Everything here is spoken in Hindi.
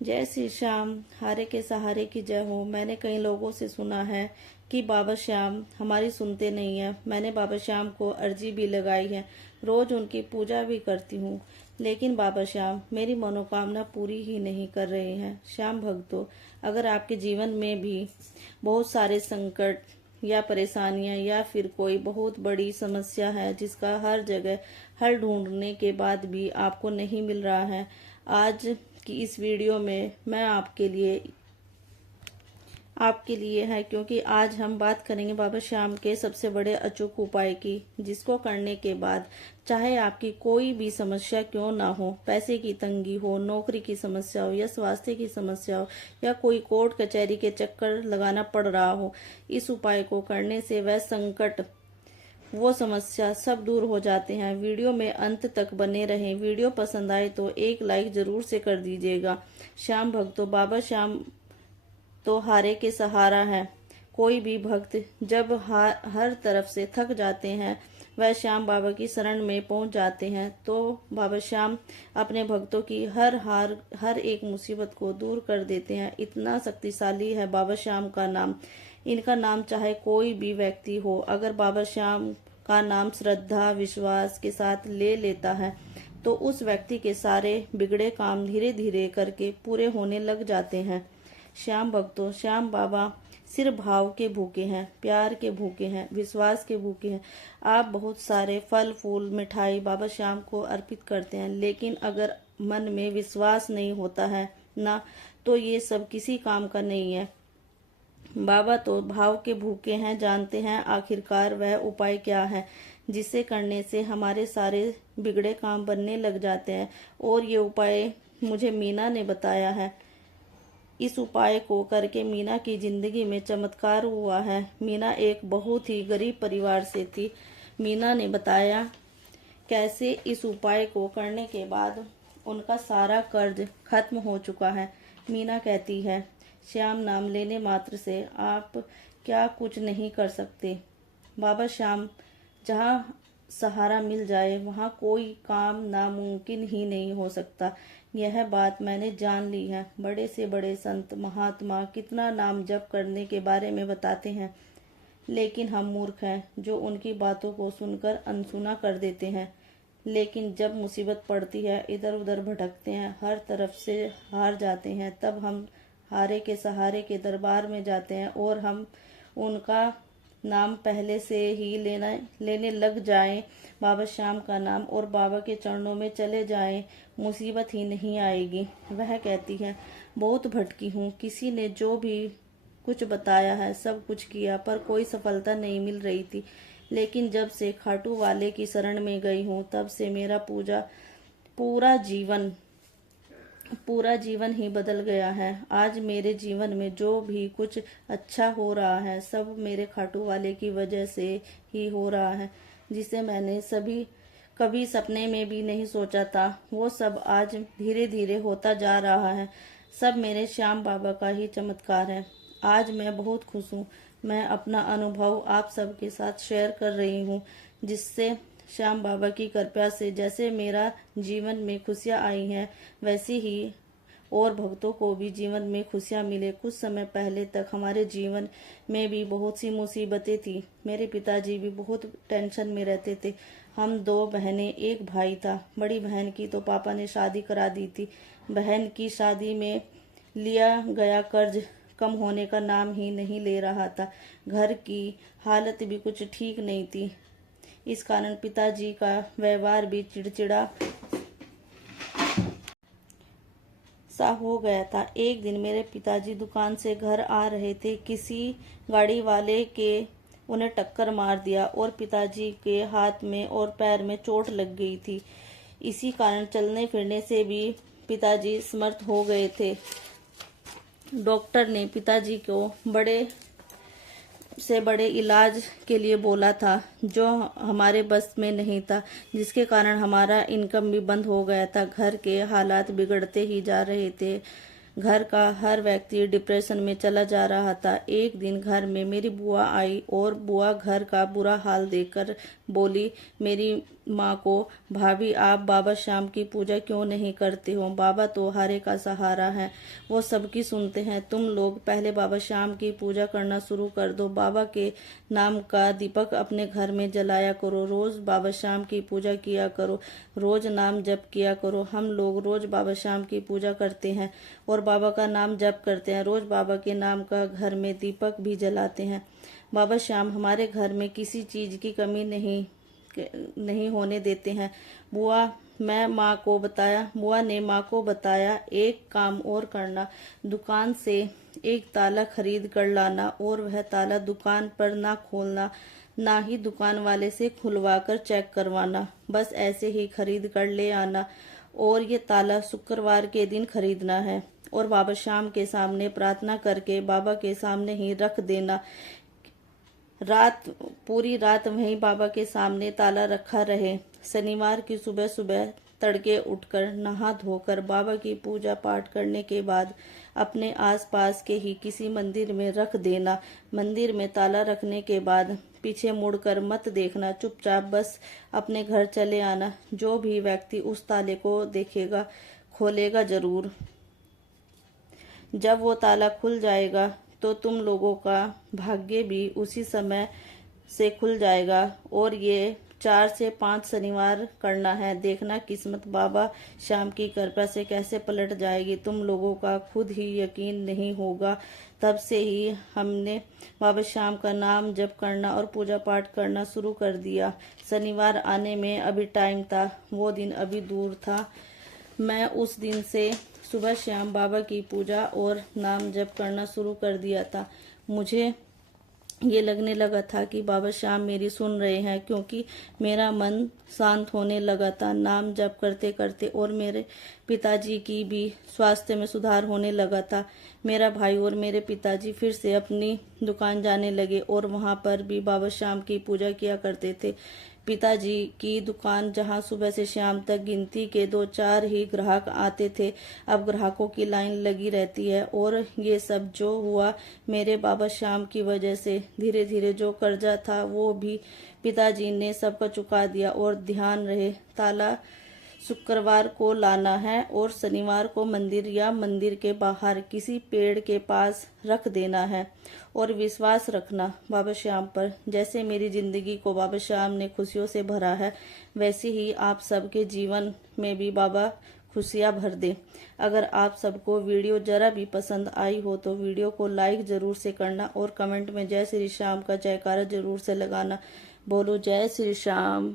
जय श्री श्याम। हारे के सहारे की जय हो। मैंने कई लोगों से सुना है कि बाबा श्याम हमारी सुनते नहीं है। मैंने बाबा श्याम को अर्जी भी लगाई है, रोज उनकी पूजा भी करती हूँ, लेकिन बाबा श्याम मेरी मनोकामना पूरी ही नहीं कर रहे हैं। श्याम भक्तों, अगर आपके जीवन में भी बहुत सारे संकट या परेशानियां या फिर कोई बहुत बड़ी समस्या है जिसका हर जगह हल ढूंढने के बाद भी आपको नहीं मिल रहा है, आज की इस वीडियो में मैं आपके लिए है, क्योंकि आज हम बात करेंगे बाबा श्याम के सबसे बड़े अचूक उपाय की, जिसको करने के बाद चाहे आपकी कोई भी समस्या क्यों ना हो, पैसे की तंगी हो, नौकरी की समस्या हो या स्वास्थ्य की समस्या हो या कोई कोर्ट कचहरी के चक्कर लगाना पड़ रहा हो, इस उपाय को करने से वह संकट वो समस्या सब दूर हो जाते हैं। वीडियो में अंत तक बने रहें। वीडियो पसंद आए तो एक लाइक जरूर से कर दीजिएगा। श्याम भक्तों, बाबा श्याम तो हारे के सहारा है। कोई भी भक्त जब हर तरफ से थक जाते हैं, वह श्याम बाबा की शरण में पहुंच जाते हैं, तो बाबा श्याम अपने भक्तों की हर एक मुसीबत को दूर कर देते हैं। इतना शक्तिशाली है बाबा श्याम का नाम। इनका नाम चाहे कोई भी व्यक्ति हो, अगर बाबा श्याम का नाम श्रद्धा विश्वास के साथ ले लेता है तो उस व्यक्ति के सारे बिगड़े काम धीरे धीरे करके पूरे होने लग जाते हैं। श्याम भक्तों, श्याम बाबा सिर्फ भाव के भूखे हैं, प्यार के भूखे हैं, विश्वास के भूखे हैं। आप बहुत सारे फल फूल मिठाई बाबा श्याम को अर्पित करते हैं, लेकिन अगर मन में विश्वास नहीं होता है ना, तो ये सब किसी काम का नहीं है। बाबा तो भाव के भूखे हैं, जानते हैं आखिरकार वह उपाय क्या है जिसे करने से हमारे सारे बिगड़े काम बनने लग जाते हैं। और ये उपाय मुझे मीना ने बताया है। इस उपाय को करके मीना की जिंदगी में चमत्कार हुआ है। मीना एक बहुत ही गरीब परिवार से थी। मीना ने बताया कैसे इस उपाय को करने के बाद उनका सारा कर्ज खत्म हो चुका है। मीना कहती है, श्याम नाम लेने मात्र से आप क्या कुछ नहीं कर सकते। बाबा श्याम जहाँ सहारा मिल जाए वहाँ कोई काम नामुमकिन ही नहीं हो सकता। यह बात मैंने जान ली है। बड़े से बड़े संत महात्मा कितना नाम जप करने के बारे में बताते हैं, लेकिन हम मूर्ख हैं जो उनकी बातों को सुनकर अनसुना कर देते हैं। लेकिन जब मुसीबत पड़ती है, इधर उधर भटकते हैं, हर तरफ से हार जाते हैं, तब हम हारे के सहारे के दरबार में जाते हैं और हम उनका नाम पहले से ही लेने लग जाएं, बाबा श्याम का नाम, और बाबा के चरणों में चले जाएं, मुसीबत ही नहीं आएगी। वह कहती है, बहुत भटकी हूँ, किसी ने जो भी कुछ बताया है सब कुछ किया, पर कोई सफलता नहीं मिल रही थी। लेकिन जब से खाटू वाले की शरण में गई हूँ, तब से मेरा पूरा जीवन ही बदल गया है। आज मेरे जीवन में जो भी कुछ अच्छा हो रहा है, सब मेरे खाटू वाले की वजह से ही हो रहा है, जिसे मैंने कभी सपने में भी नहीं सोचा था। वो सब आज धीरे धीरे होता जा रहा है। सब मेरे श्याम बाबा का ही चमत्कार है। आज मैं बहुत खुश हूँ। मैं अपना अनुभव आप सबके साथ शेयर कर रही हूँ, जिससे श्याम बाबा की कृपा से जैसे मेरा जीवन में खुशियाँ आई हैं, वैसी ही और भक्तों को भी जीवन में खुशियाँ मिले। कुछ समय पहले तक हमारे जीवन में भी बहुत सी मुसीबतें थी। मेरे पिताजी भी बहुत टेंशन में रहते थे। हम 2 बहनें, एक भाई था। बड़ी बहन की तो पापा ने शादी करा दी थी। बहन की शादी में लिया गया कर्ज कम होने का नाम ही नहीं ले रहा था। घर की हालत भी कुछ ठीक नहीं थी। इस कारण पिताजी का व्यवहार भी चिड़चिड़ा सा हो गया था। एक दिन मेरे पिताजी दुकान से घर आ रहे थे, किसी गाड़ी वाले के उन्हें टक्कर मार दिया और पिताजी के हाथ में और पैर में चोट लग गई थी। इसी कारण चलने फिरने से भी पिताजी समर्थ हो गए थे। डॉक्टर ने पिताजी को बड़े से बड़े इलाज के लिए बोला था, जो हमारे बस में नहीं था, जिसके कारण हमारा इनकम भी बंद हो गया था। घर के हालात बिगड़ते ही जा रहे थे। घर का हर व्यक्ति डिप्रेशन में चला जा रहा था। एक दिन घर में मेरी बुआ आई और बुआ घर का बुरा हाल देखकर बोली मेरी माँ को, भाभी आप बाबा श्याम की पूजा क्यों नहीं करते हो? बाबा तो हारे का सहारा है, वो सबकी सुनते हैं। तुम लोग पहले बाबा श्याम की पूजा करना शुरू कर दो। बाबा के नाम का दीपक अपने घर में जलाया करो, रोज बाबा श्याम की पूजा किया करो, रोज नाम जप किया करो। हम लोग रोज बाबा श्याम की पूजा करते हैं और बाबा का नाम जप करते हैं। रोज बाबा के नाम का घर में दीपक भी जलाते हैं। बाबा श्याम हमारे घर में किसी चीज की कमी नहीं होने देते हैं। बुआ ने माँ को बताया एक काम और करना, दुकान से एक ताला खरीद कर लाना और वह ताला दुकान पर ना खोलना, ना ही दुकान वाले से खुलवा कर चेक करवाना, बस ऐसे ही खरीद कर ले आना। और ये ताला शुक्रवार के दिन खरीदना है और बाबा श्याम के सामने प्रार्थना करके बाबा के सामने ही रख देना। पूरी रात वहीं बाबा के सामने ताला रखा रहे। शनिवार की सुबह सुबह तड़के उठकर नहा धोकर बाबा की पूजा पाठ करने के बाद अपने आसपास के ही किसी मंदिर में रख देना। मंदिर में ताला रखने के बाद पीछे मुड़कर मत देखना, चुपचाप बस अपने घर चले आना। जो भी व्यक्ति उस ताले को देखेगा खोलेगा जरूर। जब वो ताला खुल जाएगा तो तुम लोगों का भाग्य भी उसी समय से खुल जाएगा। और ये 4 से 5 शनिवार करना है, देखना किस्मत बाबा श्याम की कृपा से कैसे पलट जाएगी। तुम लोगों का खुद ही यकीन नहीं होगा। तब से ही हमने बाबा श्याम का नाम जप करना और पूजा पाठ करना शुरू कर दिया। शनिवार आने में अभी टाइम था, वो दिन अभी दूर था। मैं उस दिन से सुबह शाम बाबा की पूजा और नाम जप करना शुरू कर दिया था। मुझे ये लगने लगा था कि बाबा श्याम मेरी सुन रहे हैं, क्योंकि मेरा मन शांत होने लगा था नाम जप करते करते। और मेरे पिताजी की भी स्वास्थ्य में सुधार होने लगा था। मेरा भाई और मेरे पिताजी फिर से अपनी दुकान जाने लगे और वहां पर भी बाबा श्याम की पूजा किया करते थे। पिताजी की दुकान जहां सुबह से शाम तक गिनती के 2-4 ही ग्राहक आते थे, अब ग्राहकों की लाइन लगी रहती है। और ये सब जो हुआ मेरे बाबा श्याम की वजह से। धीरे धीरे जो कर्जा था वो भी पिताजी ने सबका चुका दिया। और ध्यान रहे, ताला शुक्रवार को लाना है और शनिवार को मंदिर या मंदिर के बाहर किसी पेड़ के पास रख देना है। और विश्वास रखना बाबा श्याम पर। जैसे मेरी जिंदगी को बाबा श्याम ने खुशियों से भरा है, वैसे ही आप सबके जीवन में भी बाबा खुशियां भर दे। अगर आप सबको वीडियो जरा भी पसंद आई हो तो वीडियो को लाइक जरूर से करना और कमेंट में जय श्री श्याम का जयकारा जरूर से लगाना। बोलो जय श्री श्याम।